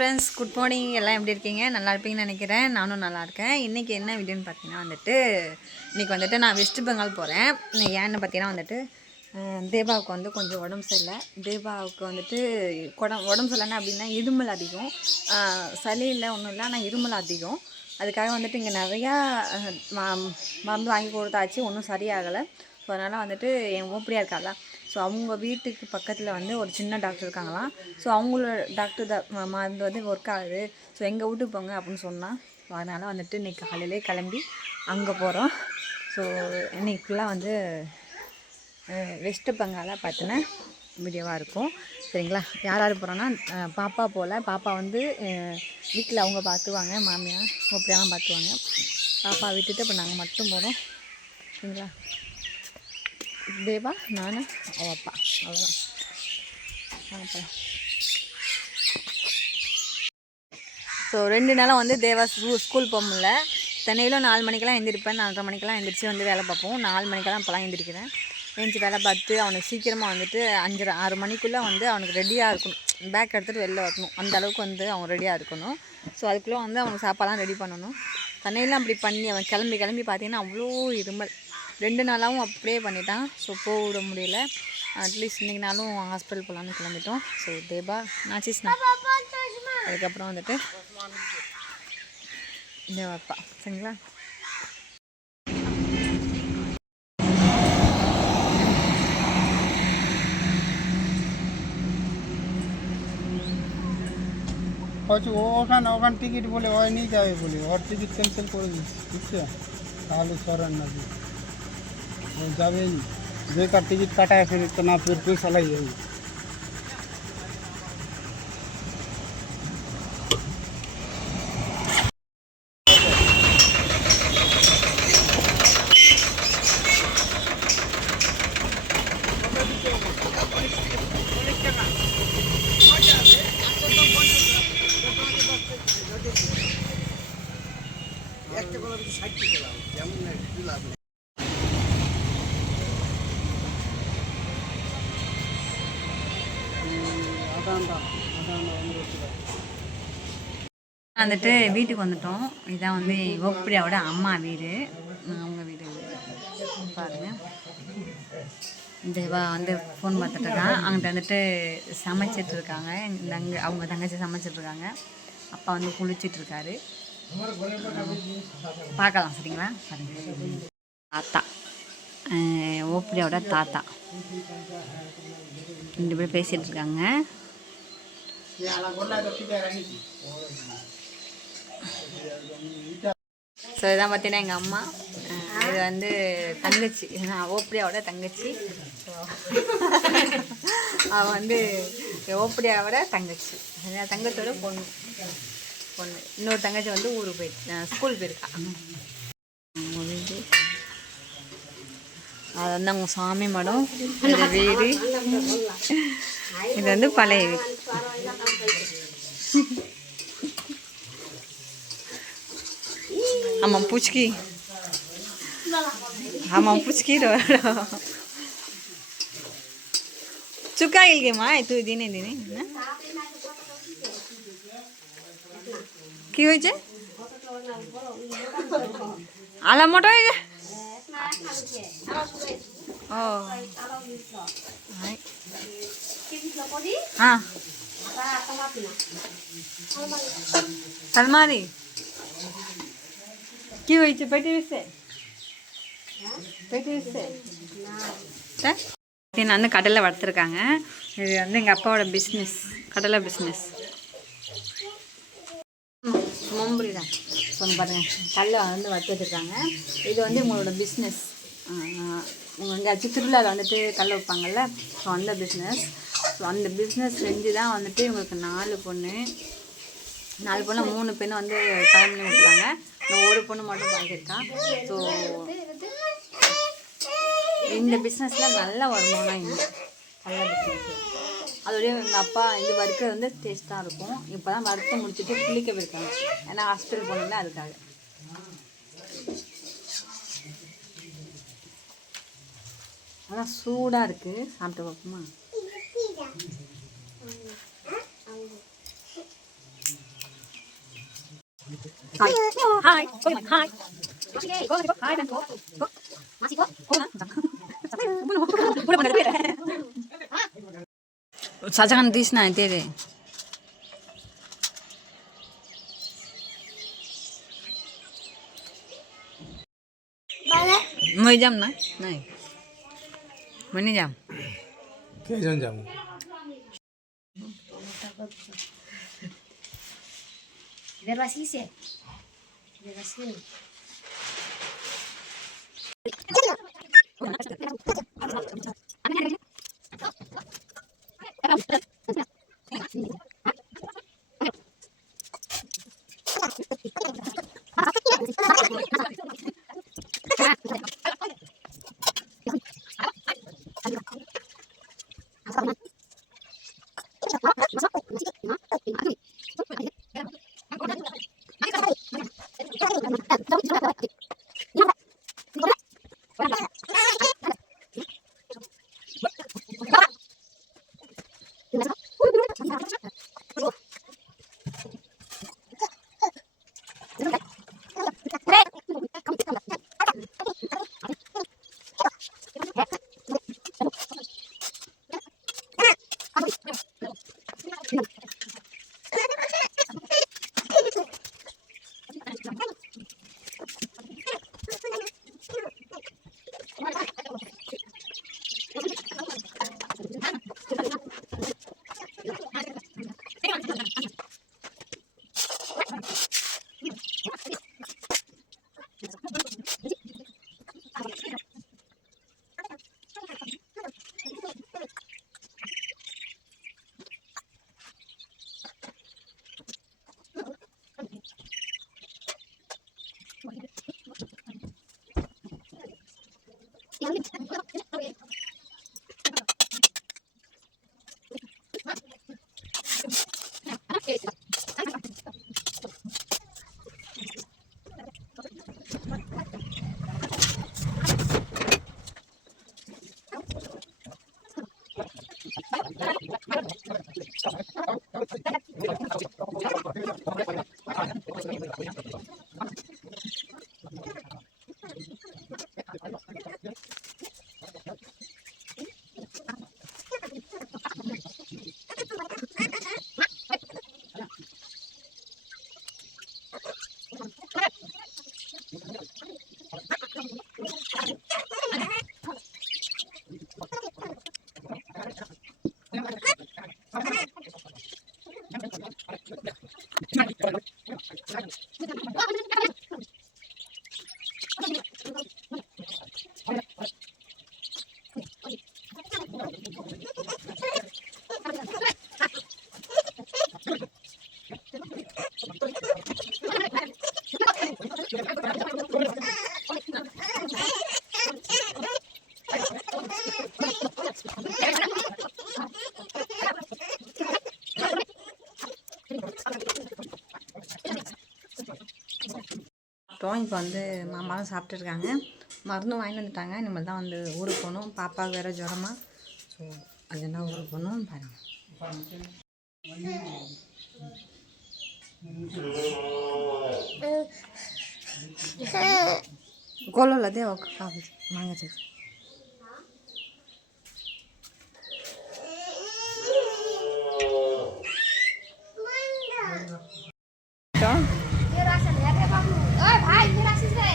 Friends, good morning. எல்லாம் எப்படி இருக்கீங்க? நல்லா இருப்பீங்கன்னு நினைக்கிறேன். நானும் நல்லா இருக்கேன். இன்றைக்கி என்ன வீடியோன்னு பார்த்தீங்கன்னா இன்றைக்கி நான் வெஸ்ட் பெங்கால் போகிறேன். ஏன்னு பார்த்தீங்கன்னா தேவாவுக்கு கொஞ்சம் உடம்பு சரியில்லை. தேவாவுக்கு உடம்பு சரியில்லைன்னா அப்படின்னா இருமல் அதிகம். சளி இல்லை, ஒன்றும் இல்லை, ஆனால் இருமல் அதிகம். அதுக்காக இங்கே நிறையா மருந்து வாங்கி கொடுத்தாச்சு, ஒன்றும் சரியாகலை. ஸோ அதனால் என் ஓப்படியாக இருக்காங்களா, ஸோ அவங்க வீட்டுக்கு பக்கத்தில் ஒரு சின்ன டாக்டர் இருக்காங்களாம். ஸோ அவங்களோட டாக்டர் மருந்து ஒர்க் ஆகுது. ஸோ எங்கள் வீட்டுக்கு போங்க அப்படின்னு சொன்னால், ஸோ அதனால் இன்றைக்கி காலையிலே கிளம்பி அங்கே போகிறோம். ஸோ இன்றைக்கி ஃபுல்லாக வெஸ்ட் பெங்காலை பார்த்தினா வீடியோவாக இருக்கும். சரிங்களா? யார் யார் போகிறோன்னா பாப்பா போல். பாப்பா வீட்டில் அவங்க பார்த்துவாங்க, மாமியார் அப்படியெல்லாம் பார்த்துவாங்க. பாப்பா விட்டுட்டு இப்போ நாங்கள் மட்டும் போகிறோம். சரிங்களா? தேவா, நான், அவள் அப்பா, அவ்வளோதான். அப்பா ஸோ 2 நாளாக தேவா ஸ்கூல் போக முடியல. சென்னையில் 4 மணிக்கெல்லாம் எழுந்திருப்பேன். 4:30 மணிக்கெல்லாம் எழுந்திரிச்சு வேலை பார்ப்போம். 4 மணிக்கெல்லாம் இப்போலாம் எழுந்திரிக்கிறேன். எழுந்திரிச்சு வேலை பார்த்து அவனுக்கு சீக்கிரமாக 5:30 6 மணிக்குள்ளே அவனுக்கு ரெடியாக இருக்கணும். பேக் எடுத்துகிட்டு வெளில வரணும். அந்த அளவுக்கு அவன் ரெடியாக இருக்கணும். ஸோ அதுக்குள்ளே அவனுக்கு சாப்பாடெலாம் ரெடி பண்ணணும். சென்னையிலாம் அப்படி பண்ணி அவன் கிளம்பி பார்த்தீங்கன்னா அவ்வளோ இருமல். 2 நாளாகவும் அப்படியே பண்ணிட்டான். ஸோ போக விட முடியல. அட்லீஸ்ட் இன்றைக்கி நாளும் ஹாஸ்பிட்டல் போகலான்னு கிளம்பிட்டோம். ஸோ தேவா நாச்சிஸ்னா அதுக்கப்புறம் தேவாப்பா. சரிங்களா? ওখানে টিকিট বলে হয় নিয়ে যাবে বলে ওর টিকিট ক্যান্সেল করে দিচ্ছি, বুঝছে? তাহলে সরেন না ও যাবেই, বেকার টিকিট কাটায় ফের তো না, ফের পয়সা লাগে যাবে। வீட்டுக்கு வந்துட்டோம். இதான் ஓப்படியாவோட அம்மா வீடு. அவங்க வீடு பாருங்கள். தேவா ஃபோன் பார்த்துட்ருக்கான். அங்கிட்ட சமைச்சிட்ருக்காங்க. அவங்க தங்கச்சி சமைச்சிட்ருக்காங்க. அப்பா குளிச்சிட்ருக்காரு. பார்க்கலாம். சரிங்களா? தாத்தா, ஓப்படியாவோட தாத்தா 2 பேர் பேசிகிட்ருக்காங்க. ஸோ இதான் பார்த்தீங்கன்னா எங்கள் அம்மா. இது தங்கச்சி, ஓப்படியாவோட தங்கச்சி. அவள் ஓப்படியாவோட தங்கச்சி, தங்கத்தோட பொண்ணு. இன்னொரு தங்கச்சி ஊருக்கு போயிட்டு ஸ்கூல் போயிருக்கா. வீடு அது அவங்க சாமி மடம். இது வீடு. இது பழைய வீடு. ஆமாம் பூச்சிக்கி, ஆமாம் பூச்சிக்கி চুকা গেলগে মা, তুই দিনে দিনে না কি হয়েছে? আলা মোটা হয়ে যায়। ও হ্যাঁ সালমারি কি হয়েছে? পেটে গেছে? পেটে গেছে? கடலை வளர்த்துருக்காங்க. இது எங்கள் அப்பாவோட பிஸ்னஸ், கடலை பிஸ்னஸ். மும்புரி தான் பாருங்கள். கடலை வளர்த்து வச்சுருக்காங்க. இது உங்களோட பிஸ்னஸ். எங்கேயாச்சும் திருவிழாவில் கடலை வைப்பாங்கள்ல, ஸோ அந்த பிஸ்னஸ். ஸோ அந்த பிஸ்னஸ் செஞ்சு தான் இவங்களுக்கு 4 பொண்ணு. 4 பொண்ணு 3 பெண்ணு கல்யாணம் விட்டுறாங்க. ஒரு பொண்ணு மட்டும் வாங்கியிருக்கான். ஸோ இந்த பிஸ்னஸில் நல்ல வருமானம். நல்ல பிஸ்னஸ். அதோடய எங்கள் அப்பா இது வறுக்கிறது டேஸ்ட்டாக இருக்கும். இப்போ தான் வறுத்து முடிச்சுட்டு குளிக்க போயிருக்காங்க. ஏன்னா ஹாஸ்பிட்டல் போனோம்ல, அதுக்காக. ஆனால் சூடாக இருக்குது. சாப்பிட்டு பார்ப்போமா? Hi. Hi. Go like hi. Go like hi dan go. Go. Masih go. Go na. Udah benar beda. Sajangan dish na ite de. Mới jam na? Nai. Mani jam. কেজন যাব Verla así, sí. Verla así. இப்போ வந்து மாமாலாம் சாப்பிட்டுருக்காங்க, மருந்து வாங்கிட்டு வந்துட்டாங்க. இனிமேல் தான் வந்து ஊருக்கு போகணும். பாப்பாவுக்கு வேறு ஜுரமா, ஸோ அது என்ன ஊருக்கு போகணும் பாருங்கள். கோலோல दे कागज मांगे थे ये राशन है रे बाबू। ओए भाई ये राशन है।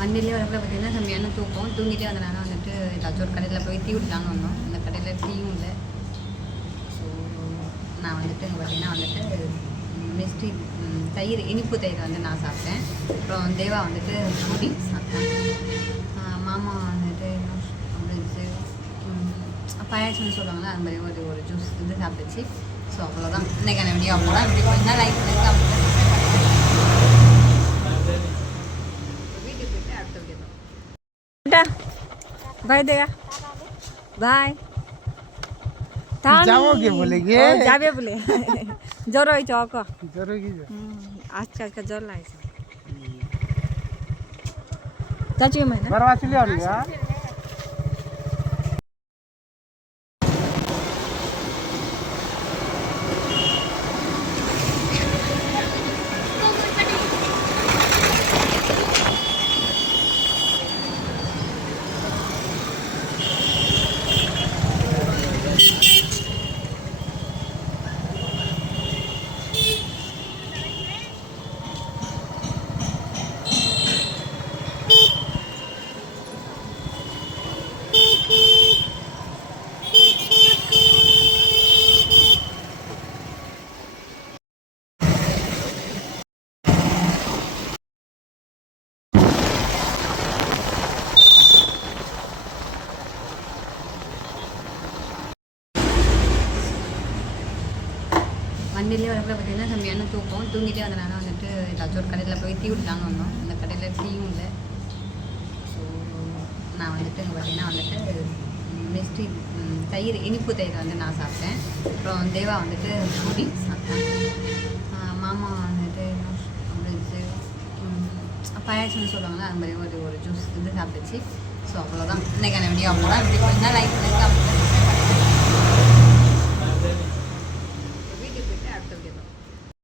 வண்டியிலே வரப்போ பார்த்தீங்கன்னா செம்மையான தூக்கம். தூங்கிட்டே வந்தனால வந்துட்டு ஏதாச்சும் ஒரு கடையில் போய் டீ விடலான்னு வந்தோம். அந்த கடையில் டீயும் இல்லை. ஸோ நான் வந்துட்டு இங்கே பார்த்தீங்கன்னா வந்துட்டு மிஸ்டி தயிர், இனிப்பு தயிர் வந்து நான் சாப்பிட்டேன். அப்புறம் தேவா வந்துட்டு பூரி சாப்பிட்டேன். மாமா வந்துட்டு அப்படிச்சு பாயாசம்னு சொல்லுவாங்களா, அது மாதிரி ஒரு ஜூஸ் வந்து சாப்பிட்டுச்சு. ஸோ அவ்வளோதான் இன்றைக்கான வீடியோ. அவ்வளோதான். இப்படி கொஞ்சம் லைக் பண்ணி சாப்பிட்டு வீட்டுக்கு போயிட்டு அடுத்த வீடியோ தான். बाय देगा बाय जाओगे बोलेगे जाबे बोले जोर होई चौक जरूर की आजकल का जोर लाइस ताजी में ना बरवासी ले आ लिया வண்டியிலே வரப்போ பார்த்தீங்கன்னா செம்மையான தூக்கம் தூங்கிட்டே வந்தனால வந்துட்டு ஏதாச்சும் ஒரு கடையில் போய் டீ விடலான்னு வந்தோம். அந்த கடையில் டீயும் இல்லை. ஸோ நான் வந்துட்டு இங்கே பார்த்தீங்கன்னா வந்துட்டு நெக்ஸ்ட்டு தயிர் இனிப்பு தயிர் வந்து நான் சாப்பிட்டேன். அப்புறம் தேவா வந்துட்டு பூரி சாப்பிட்டேன். மாமா வந்துட்டு அப்படிச்சு பாயாசம்னு சொல்லுவாங்களா அது மாதிரி ஒரு ஜூஸ் வந்து சாப்பிட்டுச்சு. ஸோ அவ்வளோதான் இன்றைக்கான வீடியோ. அவ்வளோதான். இப்படி கொஞ்சம் லைக் பண்ணி